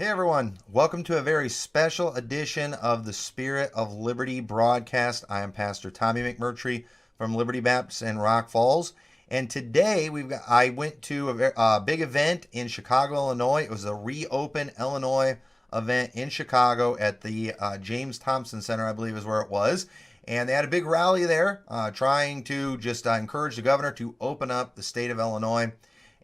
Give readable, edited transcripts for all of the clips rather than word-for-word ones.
Hey everyone, welcome to a very special edition of the Spirit of Liberty broadcast. I am Pastor Tommy McMurtry from Liberty Baptist in Rock Falls, and today I went to a big event in Chicago, Illinois. It was a Reopen Illinois event in Chicago at the James Thompson Center, I believe is where it was, and they had a big rally there trying to just encourage the governor to open up the state of Illinois.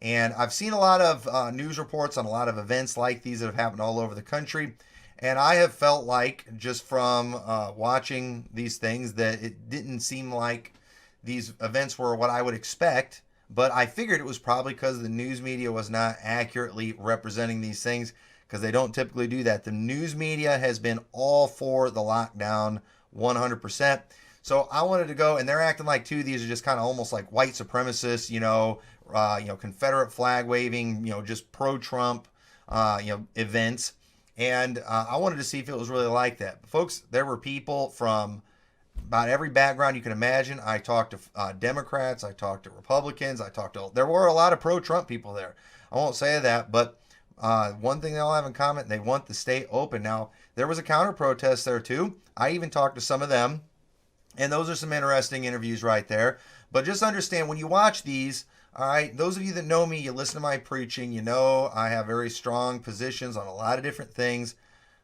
And I've seen a lot of news reports on a lot of events like these that have happened all over the country. And I have felt like, just from watching these things, that it didn't seem like these events were what I would expect. But I figured it was probably because the news media was not accurately representing these things, because they don't typically do that. The news media has been all for the lockdown 100%. So I wanted to go, and they're acting like, too, these are just kind of almost like white supremacists, Confederate flag waving, just pro-Trump, events. And I wanted to see if it was really like that. But folks, there were people from about every background you can imagine. I talked to Democrats, I talked to Republicans, there were a lot of pro-Trump people there. I won't say that, but one thing they all have in common, they want the state open. Now, there was a counter-protest there too. I even talked to some of them, and those are some interesting interviews right there. But just understand, when you watch these, all right, those of you that know me, you listen to my preaching, you know I have very strong positions on a lot of different things,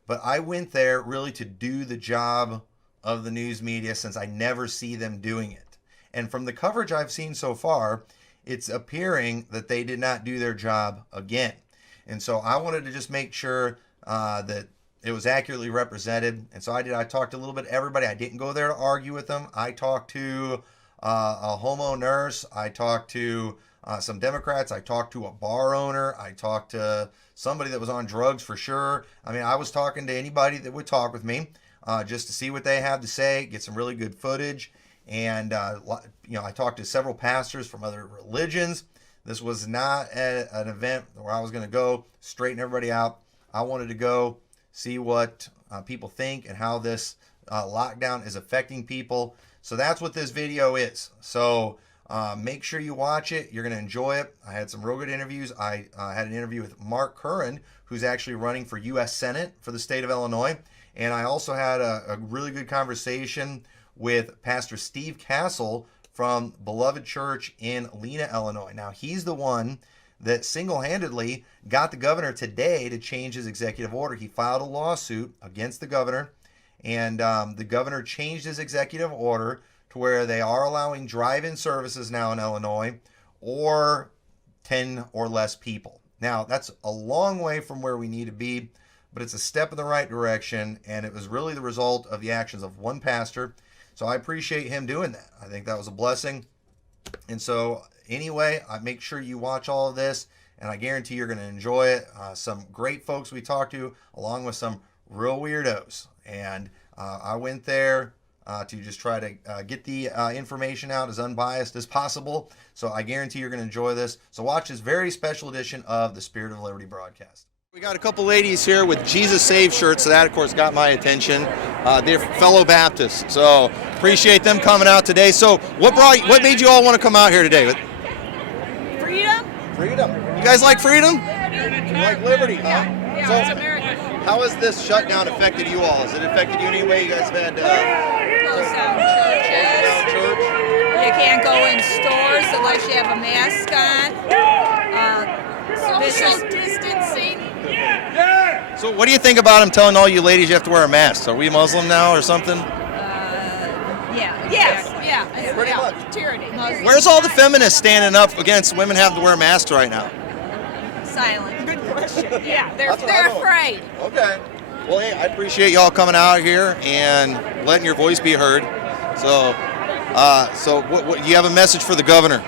but I went there really to do the job of the news media, since I never see them doing it. And from the coverage I've seen so far, it's appearing that they did not do their job again. And so I wanted to just make sure that it was accurately represented. And so I talked a little bit to everybody. I didn't go there to argue with them. I talked to a homo nurse. I talked to some Democrats. I talked to a bar owner. I talked to somebody that was on drugs for sure. I mean, I was talking to anybody that would talk with me just to see what they have to say, get some really good footage. And, I talked to several pastors from other religions. This was not an event where I was going to go straighten everybody out. I wanted to go see what people think and how this lockdown is affecting people. So that's what this video is. So make sure you watch it. You're going to enjoy it. I had some real good interviews. I had an interview with Mark Curran, who's actually running for U.S. Senate for the state of Illinois. And I also had a really good conversation with Pastor Steve Castle from Beloved Church in Lena, Illinois. Now, he's the one that single-handedly got the governor today to change his executive order. He filed a lawsuit against the governor, and the governor changed his executive order to where they are allowing drive-in services now in Illinois, or 10 or less people. Now, that's a long way from where we need to be, but it's a step in the right direction, and it was really the result of the actions of one pastor. So I appreciate him doing that. I think that was a blessing. And so anyway, I make sure you watch all of this, and I guarantee you're going to enjoy it. Some great folks we talked to, along with some real weirdos. And I went there to just try to get the information out as unbiased as possible. So I guarantee you're going to enjoy this. So watch this very special edition of the Spirit of Liberty broadcast. We got a couple ladies here with Jesus Save shirts, so that, of course, got my attention. They're fellow Baptists, so appreciate them coming out today. So what made you all want to come out here today? Freedom. Freedom. You guys like freedom? You like liberty, huh? Yeah, So, it's America. how has this shutdown affected you all? Has it affected you in any way? You guys have had Close down churches. church? You can't go in stores unless you have a mask on. Social distancing. So what do you think about him telling all you ladies you have to wear a mask? Are we Muslim now or something? Yeah. Pretty much. Tyranny. Where's all the feminists standing up against women having to wear masks right now? Silent. Good question. Yeah, they're That's what I know. afraid. Okay. Well, hey, I appreciate y'all coming out here and letting your voice be heard. So, what you have a message for the governor?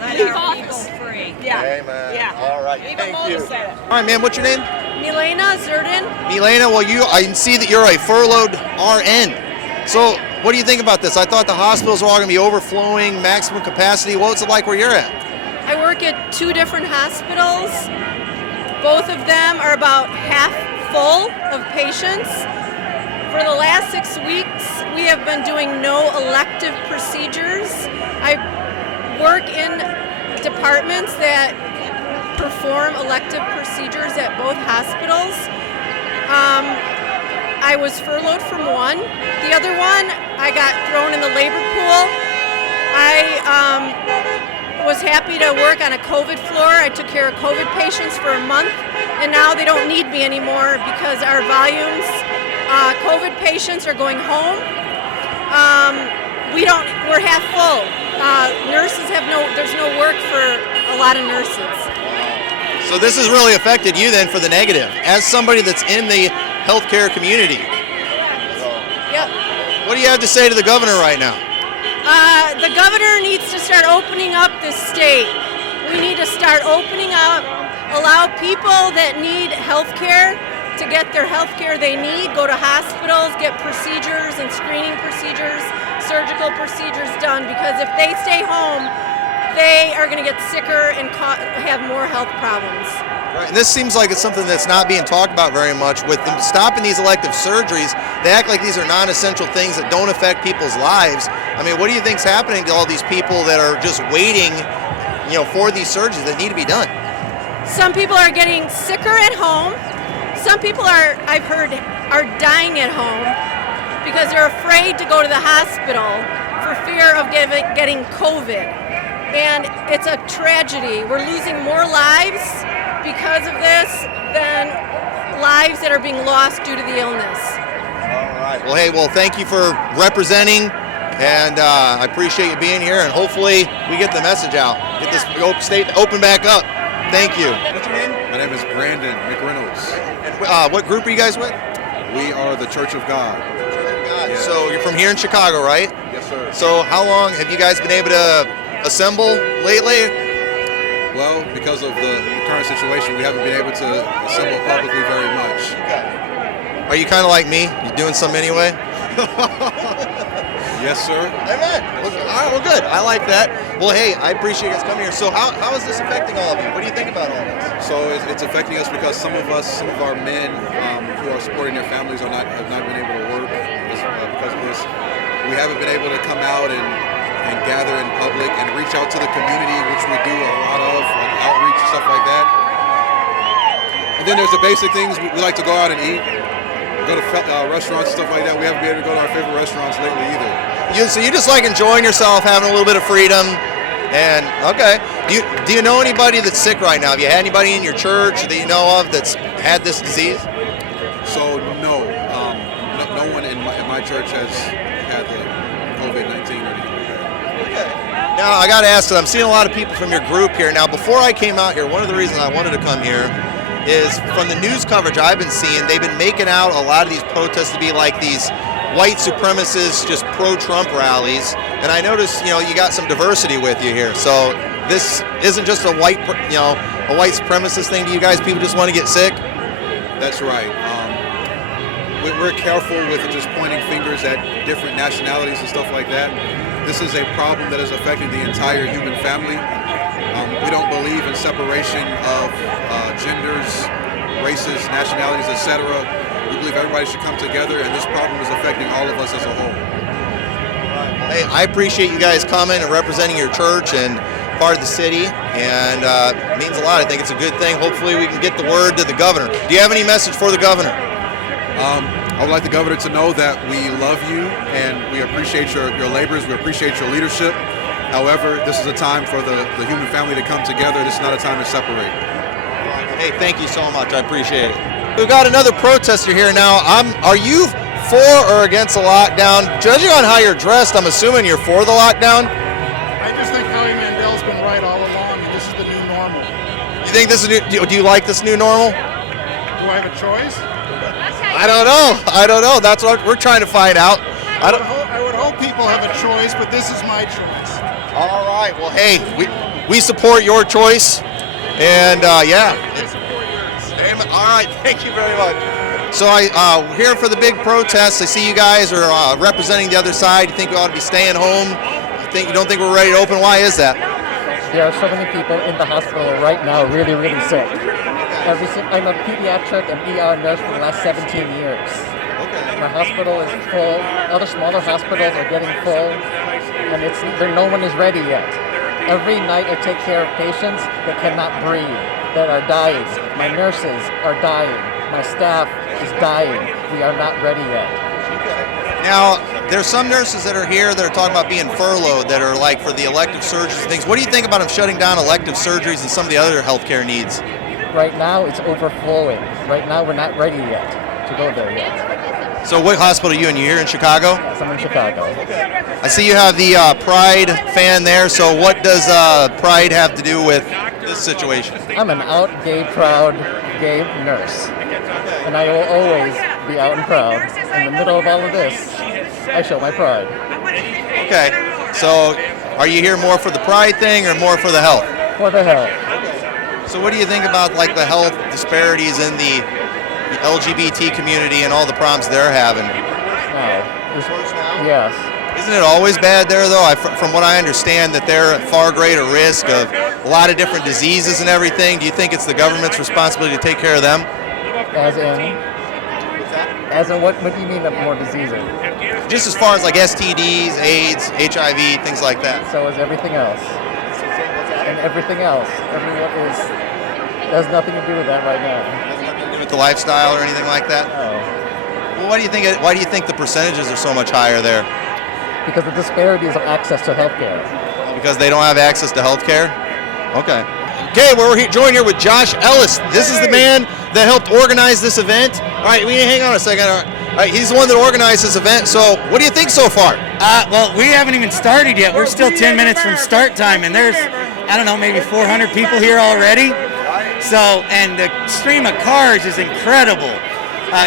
Let our people free. Yeah. Amen. Yeah. All right. Thank you. All right, man. What's your name? Milena Zerdin. Milena. Well, I can see that you're a furloughed RN. So, what do you think about this? I thought the hospitals were all going to be overflowing, maximum capacity. What's it like where you're at? I work at 2 different hospitals. Both of them are about half full of patients. For the last 6 weeks, we have been doing no elective procedures. I work in departments that perform elective procedures at both hospitals. I was furloughed from one. The other one, I got thrown in the labor pool. I was happy to work on a COVID floor. I took care of COVID patients for a month, and now they don't need me anymore because our volumes, COVID patients are going home. We're half full. Nurses there's no work for a lot of nurses. So this has really affected you then for the negative, as somebody that's in the healthcare community. Yep. What do you have to say to the governor right now? The governor needs to start opening up this state. We need to start opening up, allow people that need health care to get their health care they need, go to hospitals, get procedures and screening procedures, surgical procedures done, because if they stay home, they are going to get sicker and have more health problems. Right, and this seems like it's something that's not being talked about very much. With them stopping these elective surgeries, they act like these are non-essential things that don't affect people's lives. I mean, what do you think's happening to all these people that are just waiting, for these surgeries that need to be done? Some people are getting sicker at home. Some people I've heard, are dying at home because they're afraid to go to the hospital for fear of getting COVID. And it's a tragedy. We're losing more lives because of this than lives that are being lost due to the illness. All right. Well, thank you for representing, and I appreciate you being here, and hopefully we get the message out. Get this state open back up. Thank you. What's your name? My name is Brandon McReynolds. And what group are you guys with? We are the Church of God. Yeah. So you're from here in Chicago, right? Yes, sir. So how long have you guys been able to assemble lately? Well, because of the current situation, we haven't been able to assemble publicly very much. Okay. Are you kind of like me? You doing some anyway? Yes, sir. Amen. Well, all right, well, good. I like that. Well, hey, I appreciate you guys coming here. So how is this affecting all of you? What do you think about all this? So it's affecting us because some of our men who are supporting their families have not been able to work because of this. We haven't been able to come out and gather in public and reach out to the community, which we do a lot of, like outreach and stuff like that. And then there's the basic things. We like to go out and eat, go to restaurants and stuff like that. We haven't been able to go to our favorite restaurants lately either. So you just like enjoying yourself, having a little bit of freedom, and okay. Do you know anybody that's sick right now? Have you had anybody in your church that you know of that's had this disease? So no one in my church has had the COVID-19 or anything like that. Okay. Now I got to ask, because I'm seeing a lot of people from your group here. Now, before I came out here, one of the reasons I wanted to come here is from the news coverage I've been seeing, they've been making out a lot of these protests to be like these white supremacist, just pro-Trump rallies. And I noticed, you got some diversity with you here. So this isn't just a white supremacist thing to you guys. People just want to get sick. That's right. We're careful with just pointing fingers at different nationalities and stuff like that. This is a problem that is affecting the entire human family. We don't believe in separation of genders, races, nationalities, etc. We believe everybody should come together, and this problem is affecting all of us as a whole. Hey, I appreciate you guys coming and representing your church and part of the city, and it means a lot. I think it's a good thing. Hopefully we can get the word to the governor. Do you have any message for the governor? I would like the governor to know that we love you and we appreciate your labors. We appreciate your leadership. However, this is a time for the human family to come together. This is not a time to separate. Hey, thank you so much. I appreciate it. We've got another protester here now. Are you for or against the lockdown? Judging on how you're dressed, I'm assuming you're for the lockdown. I just think Howie Mandel's been right all along, and this is the new normal. You think this is do you like this new normal? Do I have a choice? I don't know. That's what we're trying to find out. I would hope people have a choice, but this is my choice. All right. Well, hey, we support your choice, and yeah. I support yours. All right. Thank you very much. So we're here for the big protest. I see you guys are representing the other side. You think we ought to be staying home? You don't think we're ready to open? Why is that? There are so many people in the hospital right now really, really sick. I'm a pediatric and ER nurse for the last 17 years. Okay. My hospital is full. Other smaller hospitals are getting full, and no one is ready yet. Every night I take care of patients that cannot breathe. that are dying. My nurses are dying. My staff is dying. We are not ready yet. Now, there's some nurses that are here that are talking about being furloughed that are like for the elective surgeries and things. What do you think about them shutting down elective surgeries and some of the other healthcare needs? Right now, it's overflowing. Right now, we're not ready yet to go there yet. So what hospital are you in? You here in Chicago? Yes, I'm in Chicago. I see you have the Pride fan there. So what does Pride have to do with this situation? I'm an out, gay, proud, gay nurse. And I will always be out and proud. In the middle of all of this, I show my pride. Okay. So are you here more for the Pride thing or more for the health? For the health. So what do you think about like the health disparities in the LGBT community and all the problems they're having? Yes. Isn't it always bad there, though? From what I understand, that they're at far greater risk of a lot of different diseases and everything. Do you think it's the government's responsibility to take care of them? As in what do you mean of more diseases? Just as far as like STDs, AIDS, HIV, things like that. So is everything else. And everything else. Has nothing to do with that right now. Has nothing to do with the lifestyle or anything like that? No. Well, why do you think the percentages are so much higher there? Because the disparities of access to healthcare. Because they don't have access to healthcare? Okay. Okay, we're joined here with Josh Ellis. This is the man that helped organize this event. All right, hang on a second. All right, he's the one that organized this event. So what do you think so far? Well, we haven't even started yet. We're still 10 minutes from start time, and there's, I don't know, maybe 400 people here already. So, and the stream of cars is incredible.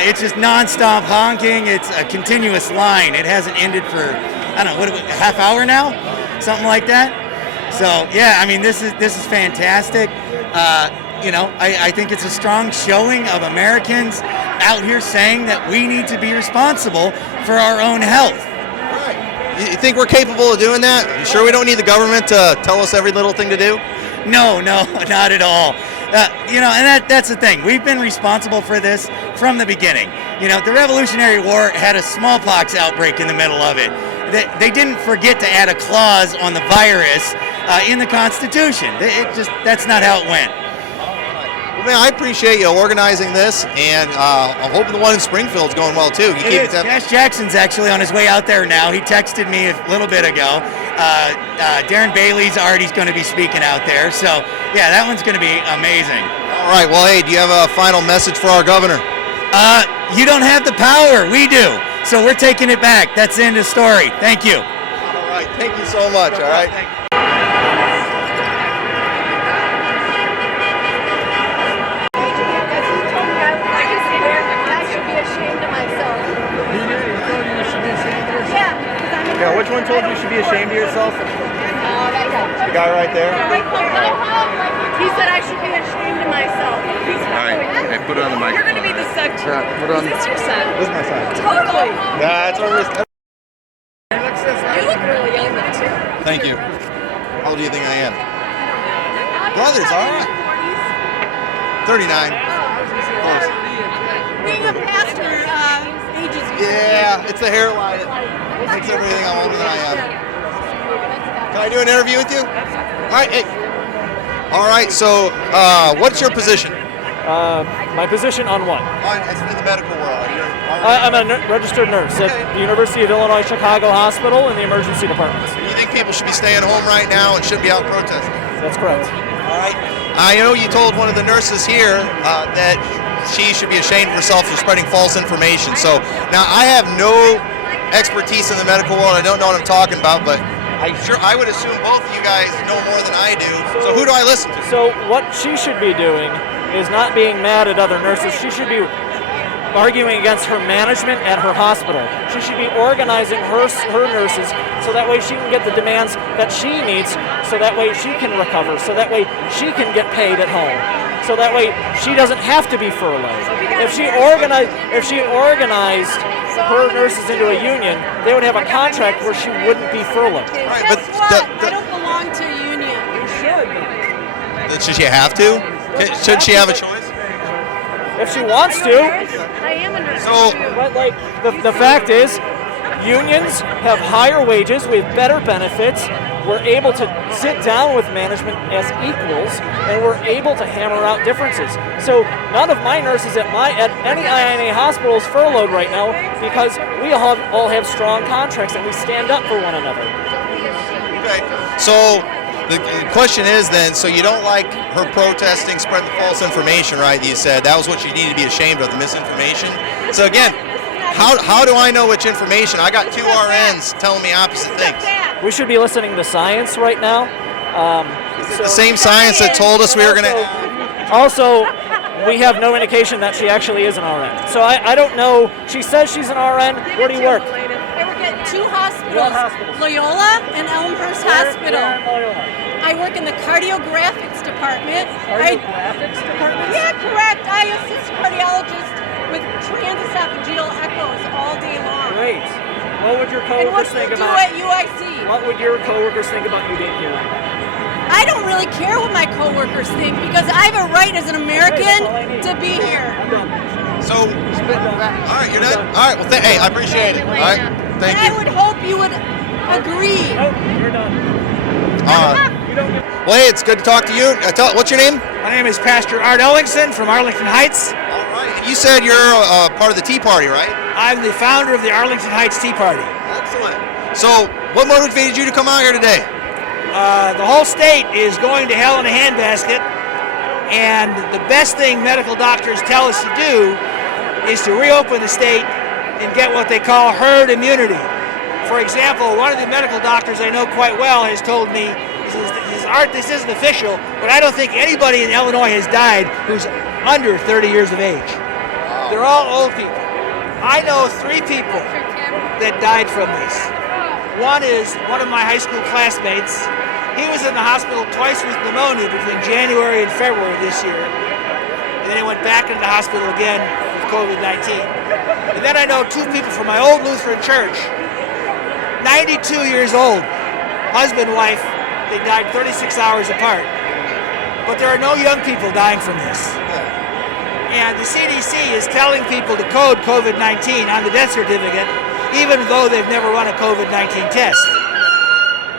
It's just nonstop honking. It's a continuous line. It hasn't ended for, I don't know, a half hour now? Something like that. So, yeah, I mean, this is fantastic. I think it's a strong showing of Americans out here saying that we need to be responsible for our own health. Right. You think we're capable of doing that? You sure we don't need the government to tell us every little thing to do? No, not at all. And that's the thing. We've been responsible for this from the beginning. The Revolutionary War had a smallpox outbreak in the middle of it. They didn't forget to add a clause on the virus in the Constitution. That's not how it went. Well, man, I appreciate you organizing this, and I'm hoping the one in Springfield's going well too. Josh Jackson's actually on his way out there now. He texted me a little bit ago. Darren Bailey's already going to be speaking out there. So, yeah, that one's going to be amazing. All right. Well, hey, do you have a final message for our governor? You don't have the power. We do. So we're taking it back. That's the end of the story. Thank you. All right. Thank you so much. All right. Yeah, which one told you you should be ashamed of yourself? The guy right there? He said I should be ashamed of myself. All right, hey, put it on the mic. You're going to be the secretary. Is this your son? This is my son. Totally. That's our risk. You look really young though, too. Thank you. How old do you think I am? Brothers, all right. 39. Close. Being a pastor ages you. Yeah, it's the hairline. It makes everything I'm older than I am. Can I do an interview with you? All right. Hey. All right. So, what's your position? My position on what? In the medical world. I'm a registered nurse at the University of Illinois Chicago Hospital in the emergency department. Do you think people should be staying home right now and shouldn't be out protesting? That's correct. All right. I know you told one of the nurses here that she should be ashamed of herself for spreading false information. So now I have no expertise in the medical world. I don't know what I'm talking about, but I would assume both of you guys know more than I do. So who do I listen to? So what she should be doing is not being mad at other nurses. She should be arguing against her management at her hospital. She should be organizing her nurses so that way she can get the demands that she needs, so that way she can recover, so that way she can get paid at home, so that way she doesn't have to be furloughed. If she organized her nurses into a union, they would have a contract where she wouldn't be furloughed. Right, Guess what? I don't belong to a union. You should. Should she have to? Should she have a choice? If she wants to. I am a nurse. So, But the fact is, unions have higher wages, we have better benefits, we're able to sit down with management as equals, and we're able to hammer out differences. So none of my nurses at any INA hospital is furloughed right now because we all have strong contracts and we stand up for one another. Okay. So the question is then, so you don't like her protesting, spreading the false information, right? You said that was what you needed to be ashamed of, the misinformation. So again, how do I know which information? I got two RNs telling me opposite things. We should be listening to science right now. The same science that told us we were going to... Also, we have no indication that she actually is an RN. So I don't know. She says she's an RN. Where do you work? I work at two hospitals, Loyola and Elmhurst Hospital. I work in the cardiographics department. Cardiographics department? Yeah, correct. I assist cardiologists with transesophageal echoes all day long. Great. What would your And what coworkers do you think do about? at UIC? What would your coworkers think about you being here? I don't really care what my coworkers think because I have a right as an American to be here. So, all right, you're done? All right, well, hey, I appreciate it. All right, thank And you. I would hope you would agree. Oh, you're done. Well, hey, it's good to talk to you. What's your name? My name is Pastor Art Ellingson from Arlington Heights. All right. You said you're part of the Tea Party, right? I'm the founder of the Arlington Heights Tea Party. Excellent. So, what motivated you to come out here today? The whole state is going to hell in a handbasket, and the best thing medical doctors tell us to do is to reopen the state and get what they call herd immunity. For example, one of the medical doctors I know quite well has told me, Art, this isn't official, but I don't think anybody in Illinois has died who's under 30 years of age. They're all old people. I know 3 people that died from this. One is one of my high school classmates. He was in the hospital twice with pneumonia between January and February of this year. And then he went back into the hospital again with COVID-19. And then I know 2 people from my old Lutheran church, 92 years old, husband, wife. They died 36 hours apart. But there are no young people dying from this. And the CDC is telling people to code COVID-19 on the death certificate, even though they've never run a COVID-19 test.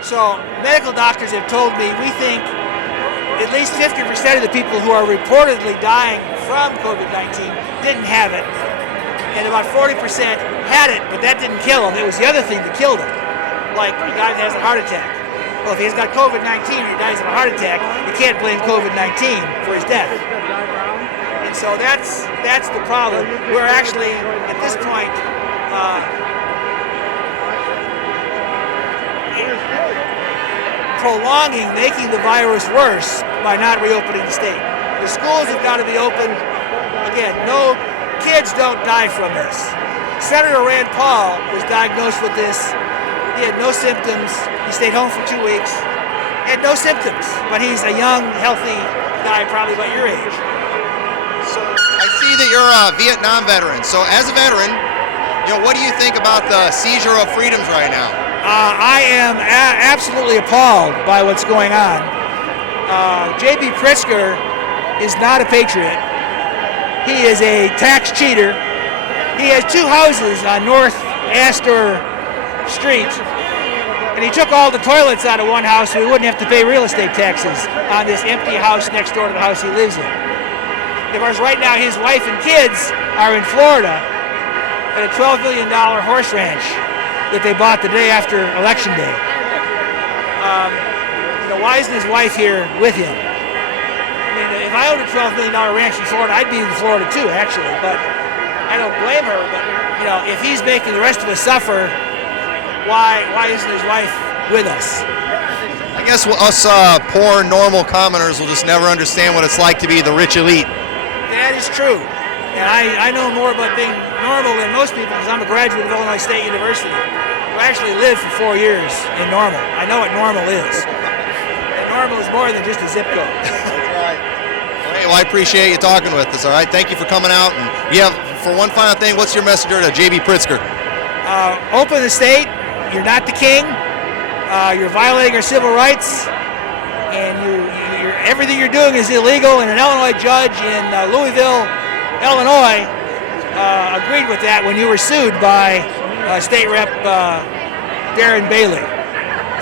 So medical doctors have told me we think at least 50% of the people who are reportedly dying from COVID-19 didn't have it. And about 40% had it, but that didn't kill them. It was the other thing that killed them. Like a guy that has a heart attack. Well, if he's got COVID-19 and he dies of a heart attack, you can't blame COVID-19 for his death. And so that's the problem. We're actually, at this point, prolonging, making the virus worse by not reopening the state. The schools have got to be open. Again, no kids don't die from this. Senator Rand Paul was diagnosed with this. He had no symptoms. He stayed home for 2 weeks. He had no symptoms, but he's a young, healthy guy, probably about your age. So I see that you're a Vietnam veteran. So as a veteran, what do you think about the seizure of freedoms right now? I am absolutely appalled by what's going on. J.B. Pritzker is not a patriot. He is a tax cheater. He has 2 houses on North Astor Street, and he took all the toilets out of one house so he wouldn't have to pay real estate taxes on this empty house next door to the house he lives in. Of course, right now his wife and kids are in Florida at a $12 million horse ranch that they bought the day after Election Day. Why isn't his wife here with him? I mean, if I owned a $12 million ranch in Florida, I'd be in Florida too, actually, but I don't blame her. But, if he's making the rest of us suffer, why isn't his wife with us? I guess us poor, normal commoners will just never understand what it's like to be the rich elite. That is true. And I know more about being normal than most people because I'm a graduate of Illinois State University. I actually lived for 4 years in Normal. I know what normal is. And normal is more than just a zip code. That's right. Well, I appreciate you talking with us, all right? Thank you for coming out. And for one final thing, what's your message to J.B. Pritzker? Open the state. You're not the king. You're violating our civil rights, and everything you're doing is illegal. And an Illinois judge in Louisville, Illinois, agreed with that when you were sued by State Rep Darren Bailey.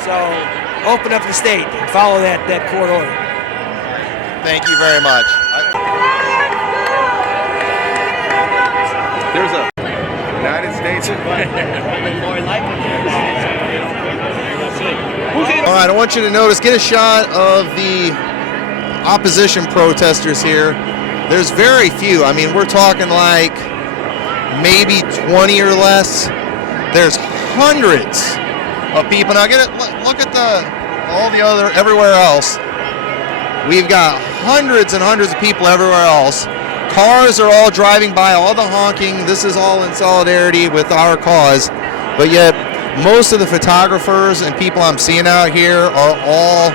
So open up the state and follow that court order. Thank you very much. There's a United States. All right, I want you to notice, get a shot of the opposition protesters here. There's very few. I mean, we're talking like maybe 20 or less. There's hundreds of people. Now get it. Look at all the other everywhere else. We've got hundreds and hundreds of people everywhere else. Cars are all driving by, all the honking. This is all in solidarity with our cause. But yet, most of the photographers and people I'm seeing out here are all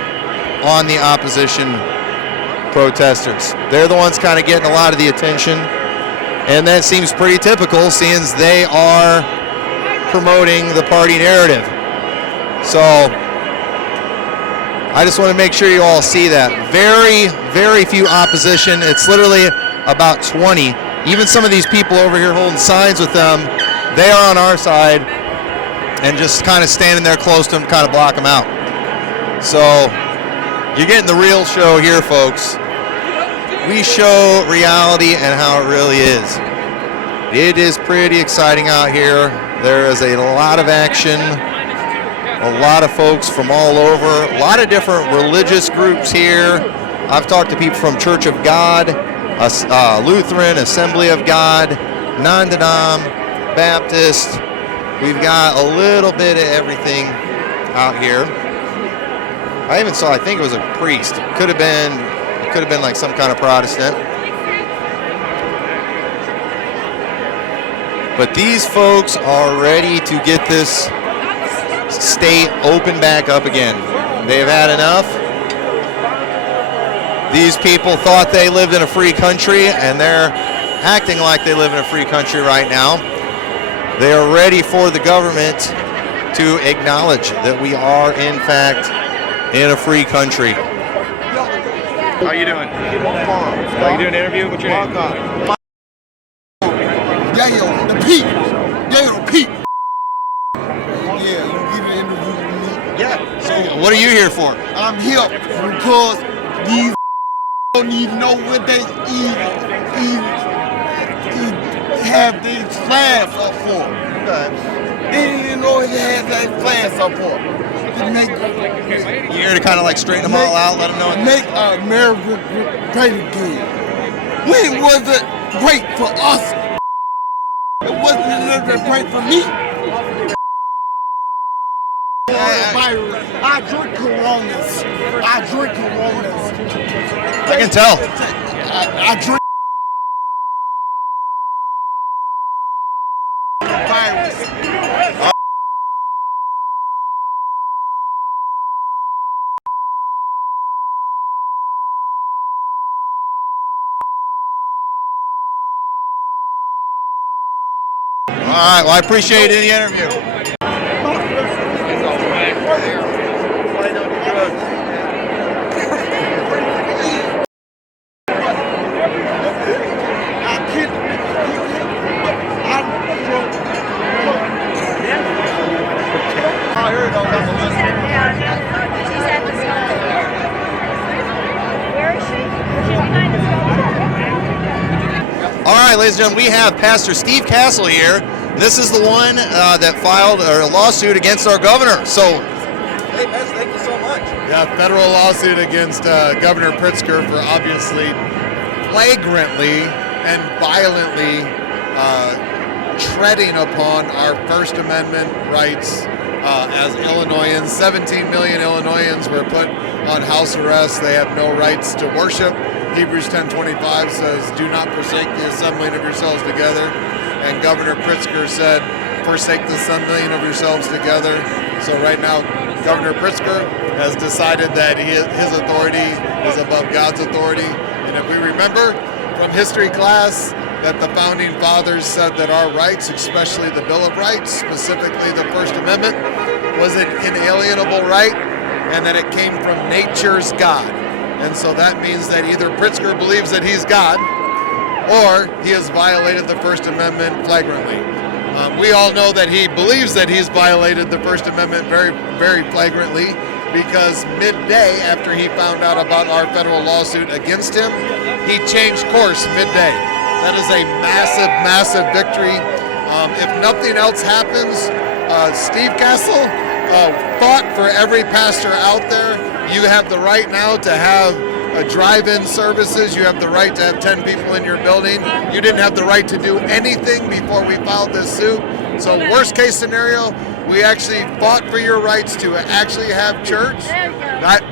on the opposition protesters. They're the ones kind of getting a lot of the attention. And that seems pretty typical, seeing as they are promoting the party narrative. So I just want to make sure you all see that. Very, very few opposition. It's literally about 20. Even some of these people over here holding signs with them, they are on our side and just kind of standing there close to them to kind of block them out. So you're getting the real show here, folks. We show reality and how it really is. It is pretty exciting out here. There is a lot of action, a lot of folks from all over, a lot of different religious groups here. I've talked to people from Church of God, Lutheran, Assembly of God, non-denom, Baptist. We've got a little bit of everything out here. I even saw, I think it was a priest. It could have been like some kind of Protestant. But these folks are ready to get this state open back up again. They've had enough. These people thought they lived in a free country, and they're acting like they live in a free country right now. They are ready for the government to acknowledge that we are, in fact, in a free country. How you doing? Are you doing an interview? What's your name? Daniel, the Pete. Daniel, Pete. Yeah, you get an interview with me. Yeah. So what are you here for? I'm here because these don't even know what they have their flags up for. Okay. They didn't even know they had their flags up for. You're here to kind of like straighten them all out, let them know. Make America great again. When was it great for us? It wasn't a little bit great for me. I drink Coronas. I can tell. I drink virus. All right, well, I appreciate the interview. All right, ladies and gentlemen, we have Pastor Steve Castle here. This is the one that filed a lawsuit against our governor. So, hey, Pastor, thank you so much. Yeah, federal lawsuit against Governor Pritzker for obviously flagrantly and violently treading upon our First Amendment rights as Illinoisans. 17 million Illinoisans were put on house arrest. They have no rights to worship. Hebrews 10:25 says, "Do not forsake the assembling of yourselves together." And Governor Pritzker said, "Forsake the assembling of yourselves together." So right now, Governor Pritzker has decided that his authority is above God's authority. And if we remember from history class that the Founding Fathers said that our rights, especially the Bill of Rights, specifically the First Amendment, was an inalienable right and that it came from nature's God. And so that means that either Pritzker believes that he's God or he has violated the First Amendment flagrantly. We all know that he believes that he's violated the First Amendment very, very flagrantly. because midday, after he found out about our federal lawsuit against him, he changed course midday. That is a massive, massive victory. If nothing else happens, Steve Castle fought for every pastor out there. You have the right now to have drive-in services. You have the right to have 10 people in your building. You didn't have the right to do anything before we filed this suit. So worst case scenario, we actually fought for your rights to actually have church,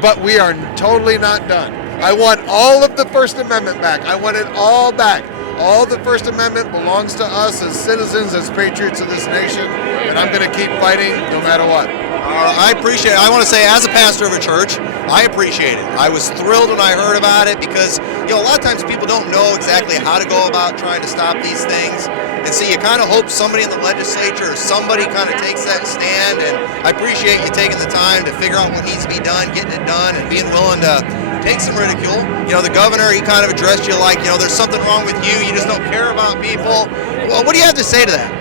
but we are totally not done. I want all of the First Amendment back. I want it all back. All the First Amendment belongs to us as citizens, as patriots of this nation, and I'm going to keep fighting no matter what. I appreciate it. I want to say, as a pastor of a church, I appreciate it. I was thrilled when I heard about it because, a lot of times people don't know exactly how to go about trying to stop these things. And so you kind of hope somebody in the legislature or somebody kind of takes that stand. And I appreciate you taking the time to figure out what needs to be done, getting it done, and being willing to take some ridicule. The governor, he kind of addressed you like, there's something wrong with you. You just don't care about people. Well, what do you have to say to that?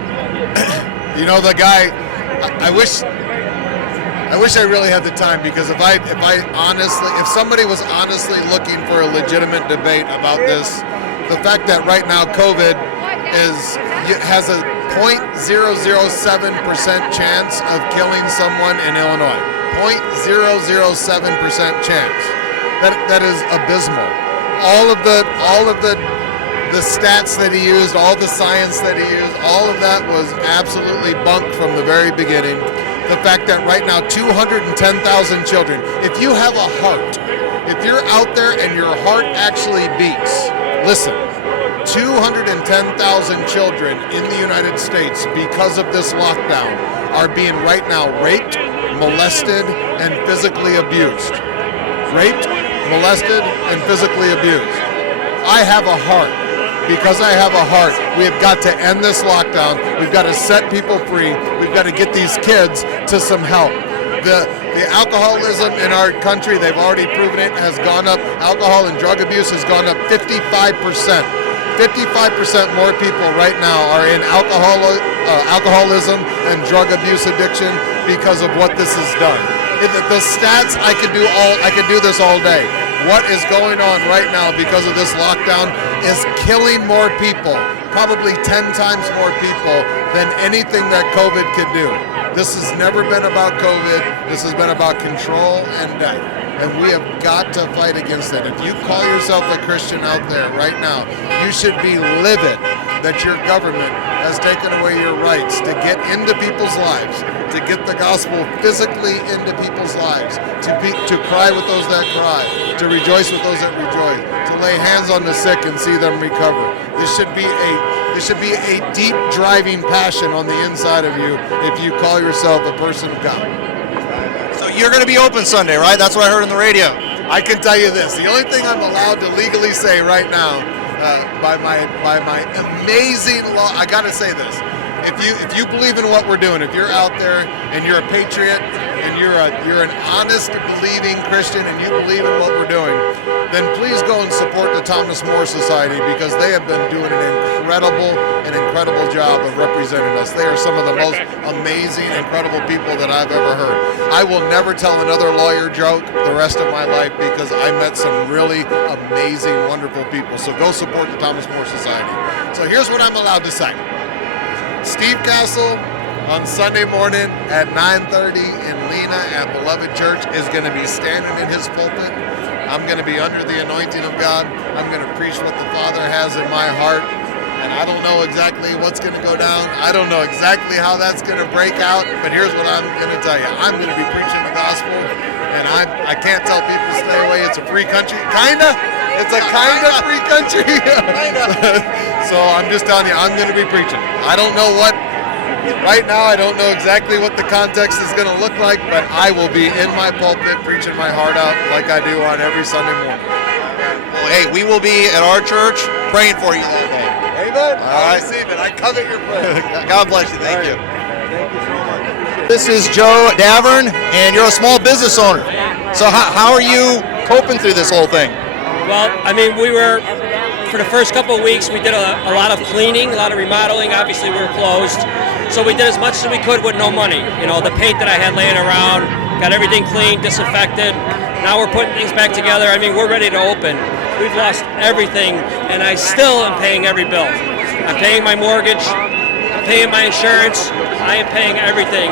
The guy, I wish I really had the time, because if somebody was honestly looking for a legitimate debate about this, the fact that right now COVID has a 0.007% chance of killing someone in Illinois. 0.007% chance. That is abysmal. All of the stats that he used, all the science that he used, all of that was absolutely bunk from the very beginning. The fact that right now 210,000 children, if you have a heart, if you're out there and your heart actually beats, listen, 210,000 children in the United States, because of this lockdown, are being right now raped, molested, and physically abused. Raped, molested, and physically abused. I have a heart. Because I have a heart, we have got to end this lockdown. We've got to set people free. We've got to get these kids to some help. The alcoholism in our country, they've already proven it, has gone up. Alcohol and drug abuse has gone up 55%. 55% more people right now are in alcoholism and drug abuse addiction because of what this has done. The stats, I could do this all day. What is going on right now because of this lockdown is killing more people, probably 10 times more people than anything that COVID could do. This has never been about COVID. This has been about control and death. And we have got to fight against it. If you call yourself a Christian out there right now, you should be livid that your government has taken away your rights to get into people's lives, to get the gospel physically into people's lives, to cry with those that cry, to rejoice with those that rejoice, to lay hands on the sick and see them recover. This should be a deep driving passion on the inside of you if you call yourself a person of God. So you're going to be open Sunday, right? That's what I heard on the radio. I can tell you this. The only thing I'm allowed to legally say right now, by my amazing law, I got to say this. If you believe in what we're doing, if you're out there and you're a patriot and you're an honest, believing Christian and you believe in what we're doing, then please go and support the Thomas More Society, because they have been doing an incredible job of representing us. They are some of the most amazing, incredible people that I've ever heard. I will never tell another lawyer joke the rest of my life, because I met some really amazing, wonderful people. So go support the Thomas More Society. So here's what I'm allowed to say. Steve Castle on Sunday morning at 9:30 in Lena at Beloved Church is going to be standing in his pulpit. I'm going to be under the anointing of God. I'm going to preach what the Father has in my heart. And I don't know exactly what's going to go down. I don't know exactly how that's going to break out. But here's what I'm going to tell you. I'm going to be preaching the gospel. And I can't tell people to stay away. It's a free country. Kinda. It's a kind of free country. So I'm just telling you, I'm going to be preaching. Right now I don't know exactly what the context is going to look like, but I will be in my pulpit preaching my heart out like I do on every Sunday morning. Well, hey, we will be at our church praying for you that day. Amen. I receive it. I covet your prayer. God bless you. Thank you. Thank you so much. This is Joe Davern, and you're a small business owner. So how are you coping through this whole thing? Well, for the first couple of weeks, we did a lot of cleaning, a lot of remodeling. Obviously, we were closed. So we did as much as we could with no money. The paint that I had laying around, got everything clean, disinfected. Now we're putting things back together. I mean, we're ready to open. We've lost everything, and I still am paying every bill. I'm paying my mortgage, I'm paying my insurance, I am paying everything.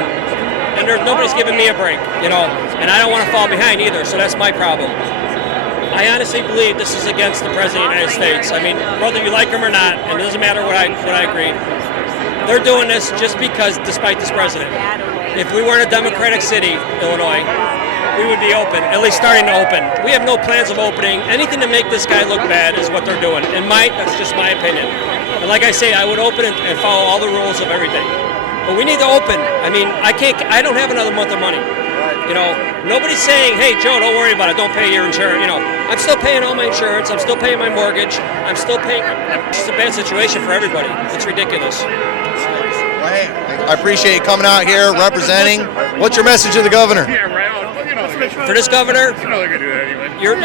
And nobody's giving me a break, you know, and I don't want to fall behind either, so that's my problem. I honestly believe this is against the President of the United States. I mean, whether you like him or not, and it doesn't matter what I agree, they're doing this just because, despite this president. If we weren't a Democratic city, Illinois, we would be open, at least starting to open. We have no plans of opening. Anything to make this guy look bad is what they're doing. And that's just my opinion. And like I say, I would open and follow all the rules of everything. But we need to open. I mean, I don't have another month of money. You know, nobody's saying, hey, Joe, don't worry about it. Don't pay your insurance. You know, I'm still paying all my insurance. I'm still paying my mortgage. I'm still paying. It's just a bad situation for everybody. It's ridiculous. I appreciate you coming out here representing. What's your message to the governor? For this governor, you're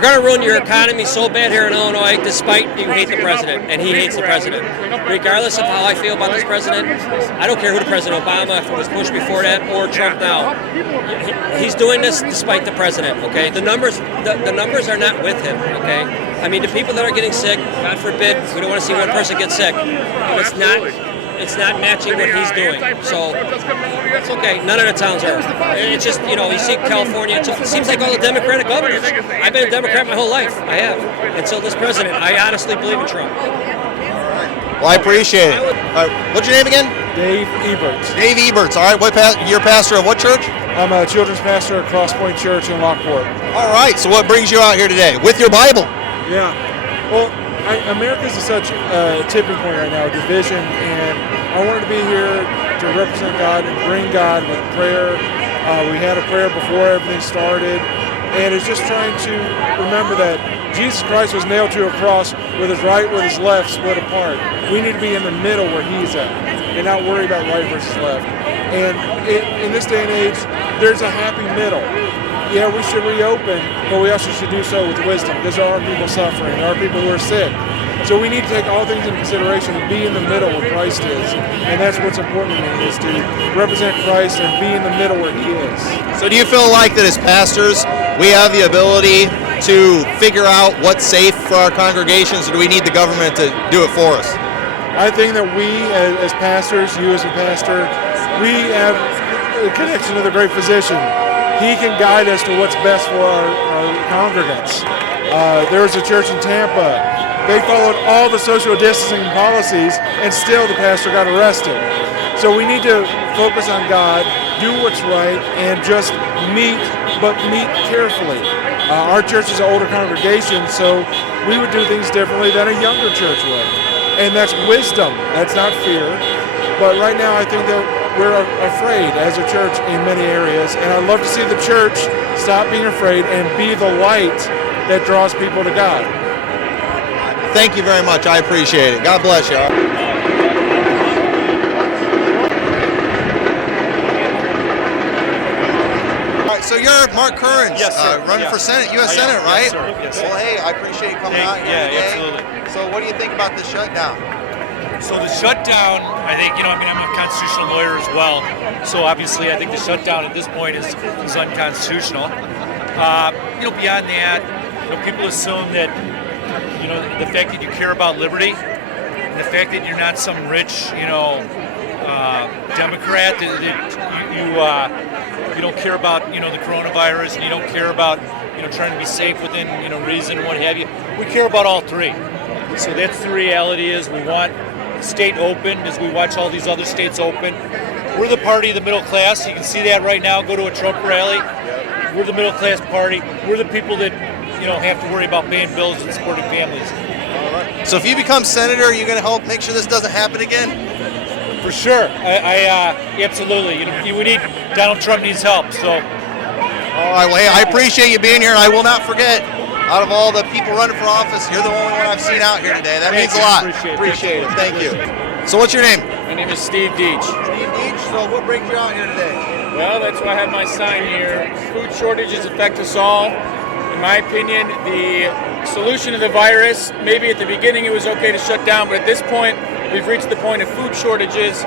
going to ruin your economy so bad here in Illinois, despite you hate the president, and he hates the president. Regardless of how I feel about this president, I don't care who the president, Obama, if it was Bush before that, or Trump now. He's doing this despite the president, okay? The numbers are not with him, okay? I mean, the people that are getting sick, God forbid, we don't want to see one person get sick. It's not matching what he's doing. So it's okay. None of the towns are. It's just, you know, you see California, it seems like all the Democratic governors. I've been a Democrat my whole life. I have. Until this president. I honestly believe in Trump. Well, I appreciate it. All right, what's your name again? Dave Eberts. Dave Eberts. All right, you're pastor of what church? I'm a children's pastor at Cross Point Church in Lockport. All right, so what brings you out here today? With your Bible? Yeah. Well, America's such a tipping point right now, division, and I wanted to be here to represent God and bring God with prayer. We had a prayer before everything started, and it's just trying to remember that Jesus Christ was nailed to a cross with his right, with his left split apart. We need to be in the middle where he's at and not worry about right versus left. And in this day and age, there's a happy middle. Yeah, we should reopen, but we also should do so with wisdom because there are people suffering, there are people who are sick. So we need to take all things into consideration and be in the middle where Christ is. And that's what's important to me, is to represent Christ and be in the middle where he is. So do you feel like that as pastors, we have the ability to figure out what's safe for our congregations, or do we need the government to do it for us? I think that we as pastors, you as a pastor, we have a connection to the great physician. He can guide us to what's best for our congregants. There was a church in Tampa. They followed all the social distancing policies, and still the pastor got arrested. So we need to focus on God, do what's right, and just meet, but meet carefully. Our church is an older congregation, so we would do things differently than a younger church would. And that's wisdom, that's not fear. But right now I think that we're afraid as a church in many areas, and I'd love to see the church stop being afraid and be the light that draws people to God. Thank you very much. I appreciate it. God bless you. All right, so you're Mark Curran, running for Senate, U.S. Senate, right? Yes, sir. Yes, sir. Well, hey, I appreciate you coming out here today. Absolutely. So what do you think about the shutdown? So the shutdown, I think, I'm a constitutional lawyer as well. So obviously, I think the shutdown at this point is unconstitutional. Beyond that, people assume that, the fact that you care about liberty, and the fact that you're not some rich, Democrat, that you don't care about, the coronavirus, and you don't care about, trying to be safe within, reason, what have you. We care about all three. So that's the reality is we want state open as we watch all these other states open. We're the party of the middle class. You can see that right now. Go to a Trump rally. We're the middle class party. We're the people that have to worry about paying bills and supporting families. All right. So if you become senator, are you going to help make sure this doesn't happen again? For sure. I absolutely. We need Donald Trump needs help. So. All right. Well, hey, I appreciate you being here, and I will not forget. Out of all the people running for office, you're the only one I've seen out here today. That means a lot. Appreciate it. Thank you. So what's your name? My name is Steve Deach. Steve Deach. So what brings you out here today? Well, that's why I have my sign here. Food shortages affect us all. In my opinion, the solution to the virus, maybe at the beginning it was okay to shut down, but at this point, we've reached the point of food shortages.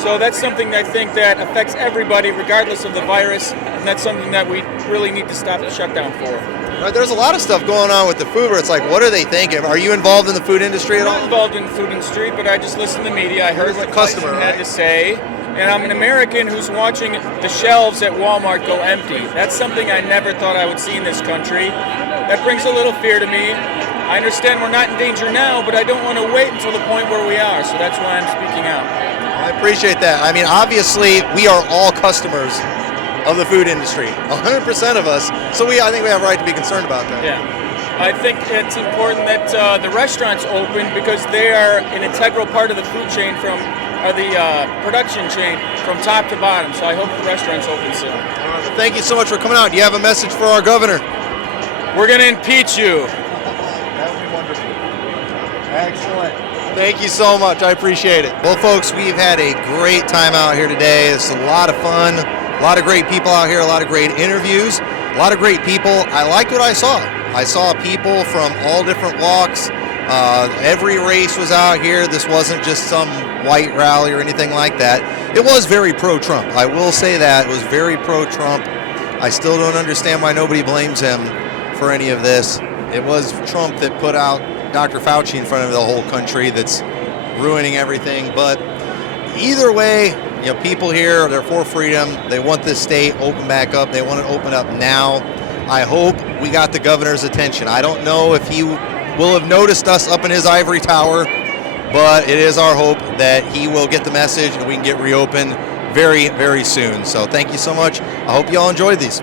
So that's something I think that affects everybody regardless of the virus, that's something that we really need to stop the shutdown for. Right, there's a lot of stuff going on with the food where it's like, what are they thinking? Are you involved in the food industry at all? I'm not involved in the food industry, but I just listen to the media. I heard what customer had to say, and I'm an American who's watching the shelves at Walmart go empty. That's something I never thought I would see in this country. That brings a little fear to me. I understand we're not in danger now, but I don't want to wait until the point where we are, so that's why I'm speaking out. I appreciate that. I mean, obviously, we are all customers of the food industry, 100% of us, so I think we have a right to be concerned about that. Yeah. I think it's important that the restaurants open because they are an integral part of the food chain the production chain from top to bottom, so I hope the restaurants open soon. Thank you so much for coming out. Do you have a message for our governor? We're going to impeach you. That would be wonderful. Excellent. Thank you so much. I appreciate it. Well, folks, we've had a great time out here today. It's a lot of fun. A lot of great people out here. A lot of great interviews. A lot of great people. I liked what I saw. I saw people from all different walks. Every race was out here. This wasn't just some white rally or anything like that. It was very pro-Trump. I will say that. It was very pro-Trump. I still don't understand why nobody blames him for any of this. It was Trump that put out Dr. Fauci in front of the whole country that's ruining everything. But either way, people here, they're for freedom. They want this state open back up. They want it open up now. I hope we got the governor's attention. I don't know if he will have noticed us up in his ivory tower, but it is our hope that he will get the message and we can get reopened very, very soon. So thank you so much. I hope you all enjoyed these.